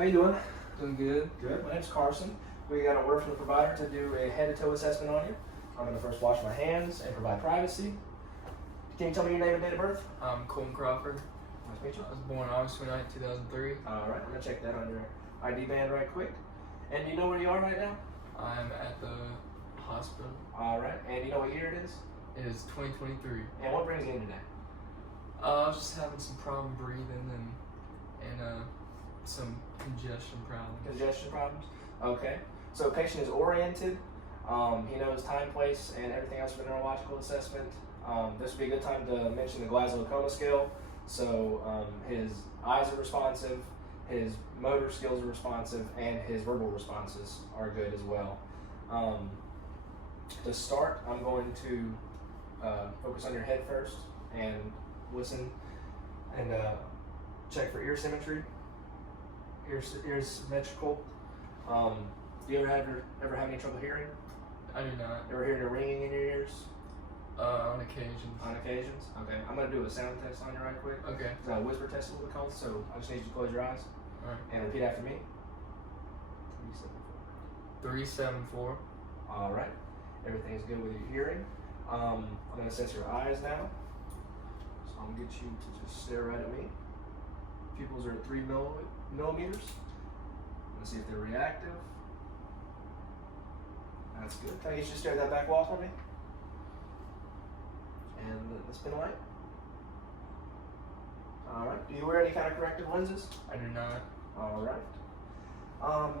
How you doing? Doing good. Good. My name's Carson. We got an order from the provider to do a head-to-toe assessment on you. I'm going to first wash my hands and provide privacy. Can you tell me your name and date of birth? I'm Colton Crawford. Nice to meet you. I was born August 29, 2003. All right. I'm going to check that on your ID band right quick. And do you know where you are right now? I'm at the hospital. All right. And you know what year it is? It is 2023. And what brings you in today? I was just having some problem breathing and some congestion problems. Congestion problems? Okay. So patient is oriented. He knows time, place, and everything else for the neurological assessment. This would be a good time to mention the Glasgow scale. So his eyes are responsive, his motor skills are responsive, and his verbal responses are good as well. To start, I'm going to focus on your head first and listen and check for ear symmetry, ear symmetrical. Do you ever have any trouble hearing? I do not. Ever hear any ringing in your ears? On occasions. On occasions? Okay. I'm going to do a sound test on you right quick. Okay. It's a whisper test is what we call it, so I just need you to close your eyes. Alright. And repeat after me. 374. All right. Everything is good with your hearing. I'm going to assess your eyes now. So I'm going to get you to just stare right at me. Pupils are at 3 millimeters. I'm going to see if they're reactive. That's good. Can I get you to stare at that back wall for me? And the spin light. All right. Do you wear any kind of corrective lenses? I do not. All right.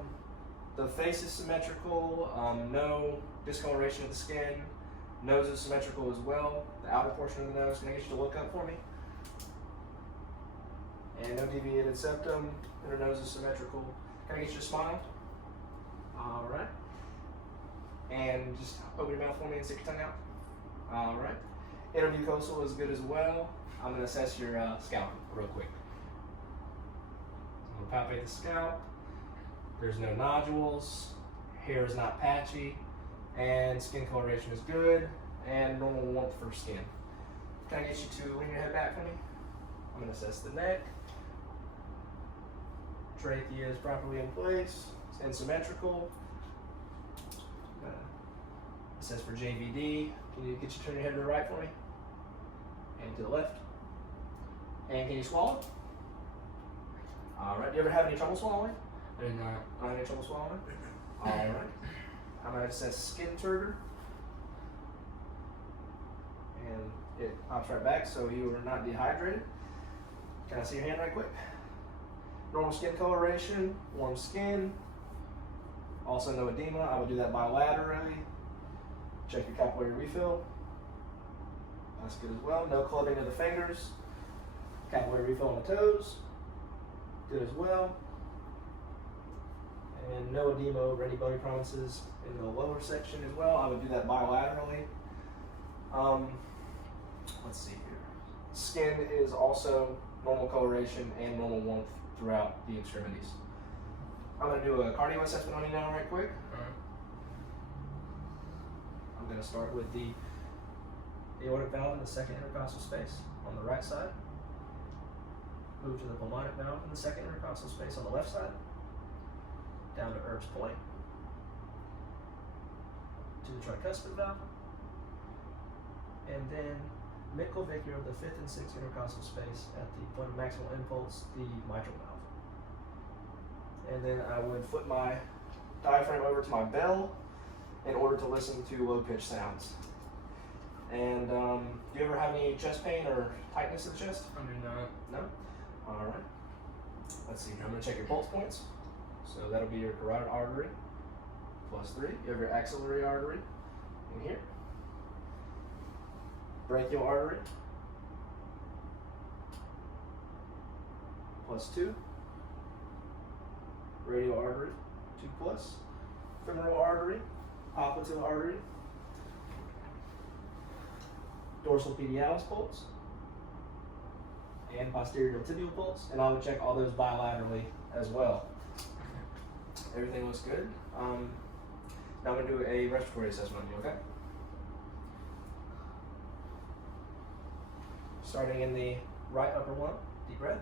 The face is symmetrical. No discoloration of the skin. Nose is symmetrical as well. The outer portion of the nose. Can I get you to look up for me? And no deviated septum. Inner nose is symmetrical. Can I get you to smile? All right. And just open your mouth for me and stick your tongue out. All right. Intermucosal is good as well. I'm going to assess your scalp real quick. I'm going to palpate the scalp. There's no nodules. Hair is not patchy. And skin coloration is good. And normal warmth for skin. Can I get you to lean your head back for me? I'm going to assess the neck. Trachea is properly in place. It's symmetrical. Assess for JVD. Can you turn your head to the right for me? And to the left. And can you swallow? All right. Do you ever have any trouble swallowing? I do not. Not have any trouble swallowing? All right. I'm going to assess skin turgor. And it pops right back, so you are not dehydrated. Can I see your hand right quick? Normal skin coloration, warm skin. Also no edema. I would do that bilaterally. Check your capillary refill. That's good as well. No clubbing of the fingers. Capillary refill on the toes. Good as well. And no edema over any bony prominences in the lower section as well. I would do that bilaterally. Let's see here. Skin is also normal coloration and normal warmth throughout the extremities. I'm going to do a cardio assessment on you now right quick. Alright. I'm going to start with the aortic valve in the second intercostal space on the right side. Move to the pulmonic valve in the second intercostal space on the left side. Down to Erb's point. To the tricuspid valve. And then midclavicular of the fifth and sixth intercostal space at the point of maximal impulse, the mitral valve. And then I would flip my diaphragm over to my bell in order to listen to low-pitched sounds. And do you ever have any chest pain or tightness of the chest? I do not. No? All right. Let's see. I'm going to check your pulse points. So that'll be your carotid artery, +3. You have your axillary artery in here. Brachial artery, +2. Radial artery, 2+. Femoral artery, popliteal artery, dorsal medialis pulse, and posterior tibial pulse. And I would check all those bilaterally as well. Everything looks good. Now I'm going to do a respiratory assessment on you, okay? Starting in the right upper lung, deep breath.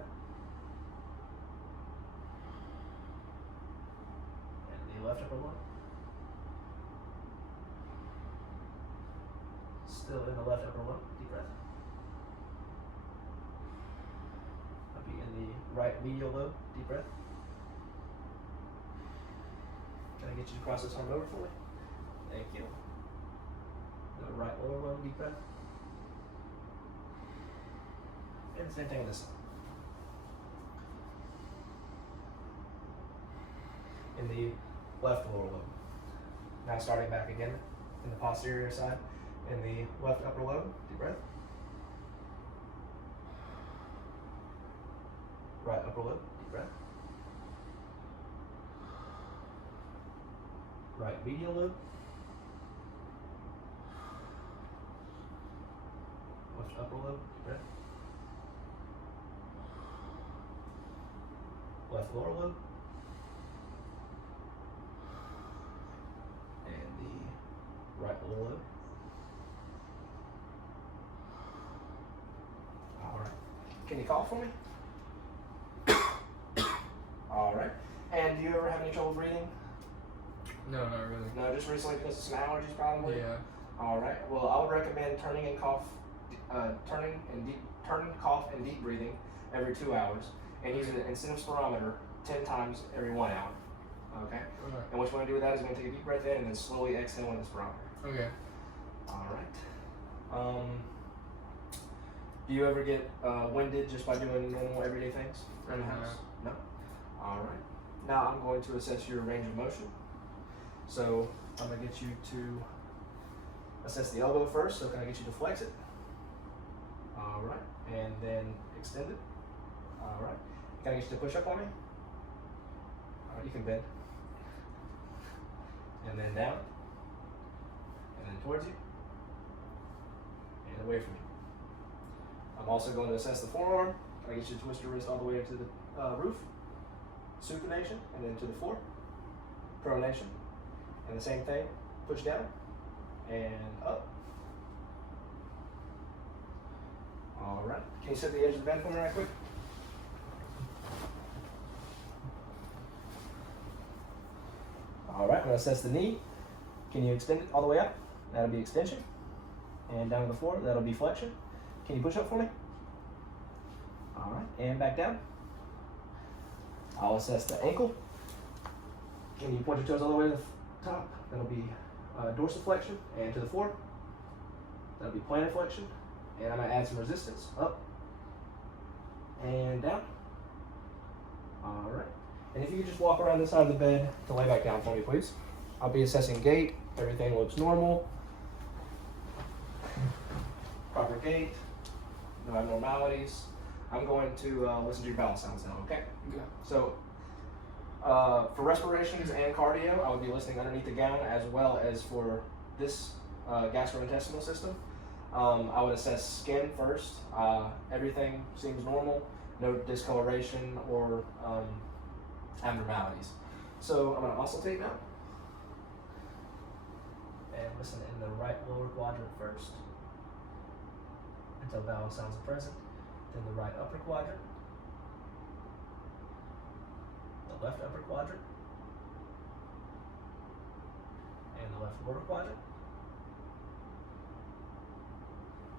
left upper lung. Still in the left upper lung. Deep breath. I'll be in the right medial lobe. Deep breath. Can I get you to cross this arm over for me? Thank you. The right lower lung. Deep breath. And same thing with this side. In the left lower lobe. Now starting back again in the posterior side. In the left upper lobe. Deep breath. Right upper lobe. Deep breath. Right medial lobe. Left upper lobe. Deep breath. Left lower lobe. And the right lower lobe. All right. Can you cough for me? All right. And do you ever have any trouble breathing? No, not really. No, just recently because of some allergies, probably. Yeah. All right. Well, I would recommend turning cough and deep breathing every 2 hours, and using an incentive spirometer 10 times every 1 hour. Okay. Alright. And what you want to do with that is you're going to take a deep breath in and then slowly exhale in the spirometer. Okay. All right. Do you ever get winded just by doing normal everyday things around the house? No. All right. Now I'm going to assess your range of motion. So I'm going to get you to assess the elbow first. So can I get you to flex it? All right. And then extend it. All right. Can I get you to push up on me? All right. You can bend. And then down. And then towards you. And away from you. I'm also going to assess the forearm. Can I get you to twist your wrist all the way to the roof? Supination, and then to the floor. Pronation. And the same thing. Push down. And up. All right. Can you set the edge of the bed for me right quick? All right. I'm going to assess the knee. Can you extend it all the way up? That'll be extension. And down to the floor. That'll be flexion. Can you push up for me? All right, and back down. I'll assess the ankle. Can you point your toes all the way to the top? That'll be dorsiflexion, and to the floor. That'll be plantar flexion. And I'm gonna add some resistance. Up and down. All right. And if you could just walk around this side of the bed to lay back down for me, please. I'll be assessing gait. Everything looks normal. Proper gait. No abnormalities. I'm going to listen to your bowel sounds now, okay? Okay. So, for respirations and cardio, I would be listening underneath the gown, as well as for this gastrointestinal system. I would assess skin first. Everything seems normal, no discoloration or abnormalities. So I'm going to auscultate now. And listen in the right lower quadrant first, until vowel sounds are present. Then the right upper quadrant, the left upper quadrant, and the left lower quadrant.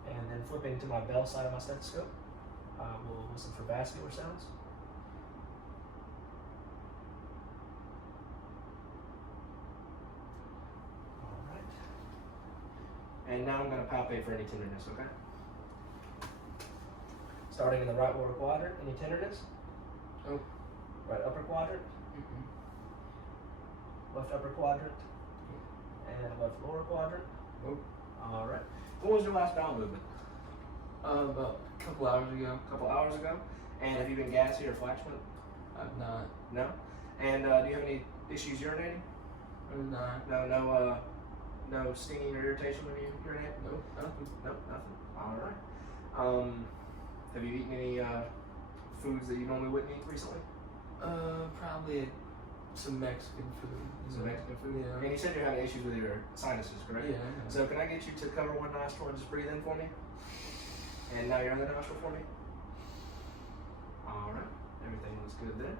And then flipping to my bell side of my stethoscope, we'll listen for vascular sounds. All right. And now I'm going to palpate for any tenderness, okay? Starting in the right lower quadrant, any tenderness? Oh. Right upper quadrant, left upper quadrant, and left lower quadrant. Oh. All right. When was your last bowel movement? About a couple hours ago. A couple hours ago. And have you been gassy or flatulent? I've not. No. And do you have any issues urinating? I've not. No stinging or irritation when you urinate? Nope. Nothing. Nope, nothing. All right. Have you eaten any foods that you normally wouldn't eat recently? Probably some Mexican food. Some Mexican food? Yeah. And you said you're having issues with your sinuses, correct? Yeah. So can I get you to cover one nostril and just breathe in for me? And now your other nostril for me? All right. Everything looks good there.